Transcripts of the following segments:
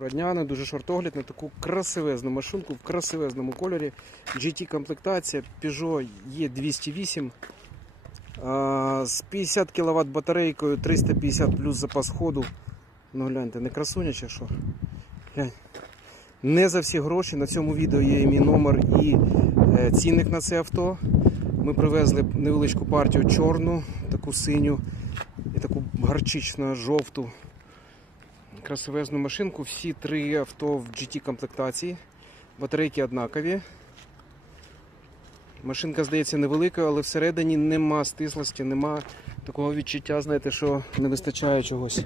Доброго дуже шортогляд на таку красивезну машинку в красивезному кольорі. GT комплектація Peugeot E208 з 50 кВт батарейкою, 350 плюс запас ходу. Ну гляньте, не красуня чи що? Глянь. Не за всі гроші. На цьому відео є і мій номер і е, цінник на це авто. Ми привезли невеличку партію чорну, таку синю і таку гарчично жовту красивезну машинку. Всі три авто в GT комплектації. Батарейки однакові. Машинка здається невелика, але всередині нема стислості, нема такого відчуття, знаєте, що не вистачає чогось.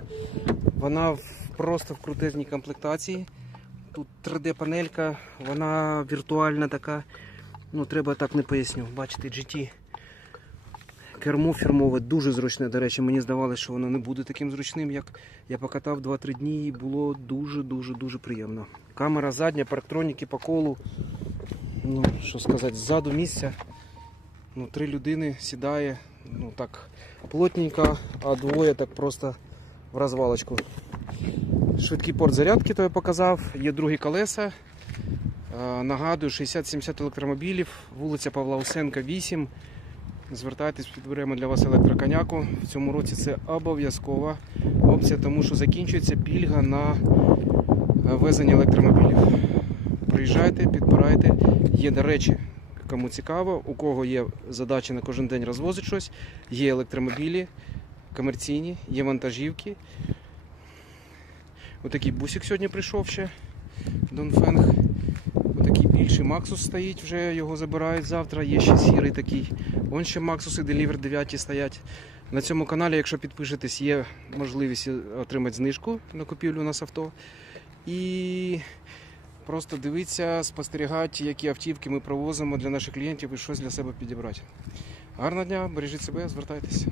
Вона просто в крутезній комплектації. Тут 3D-панелька, вона віртуальна така. Ну, треба так не поясню. Бачите, GT. Кермо фірмове дуже зручне. До речі, мені здавалося, що воно не буде таким зручним, як я покатав 2-3 дні і було дуже-дуже дуже приємно. Камера задня, парктроніки по колу. Ну, що сказати, ззаду місця. Ну, три людини сідає, ну так плотненько, а двоє так просто в розвалочку. Швидкий порт зарядки, то я показав. Є другі колеса. Е, Нагадую, 60-70 електромобілів, вулиця Павла Усенка, 8. Звертайтесь, підберемо для вас електроконяку. В цьому році це обов'язкова опція, тому що закінчується пільга на везення електромобілів. Приїжджайте, підбирайте. Є, до речі, кому цікаво, у кого є задача на кожен день розвозити щось, є електромобілі комерційні, є вантажівки. Отакий бусик сьогодні прийшов ще. Донфенг. Отакий більший Максус стоїть, вже його забирають завтра. Є ще сірий такий. Вон ще Максуси Deliver 9 стоять. На цьому каналі, якщо підпишетесь, є можливість отримати знижку на купівлю у нас авто. І просто дивіться, спостерігати, які автівки ми провозимо для наших клієнтів і щось для себе підібрати. Гарного дня, бережіть себе, звертайтеся.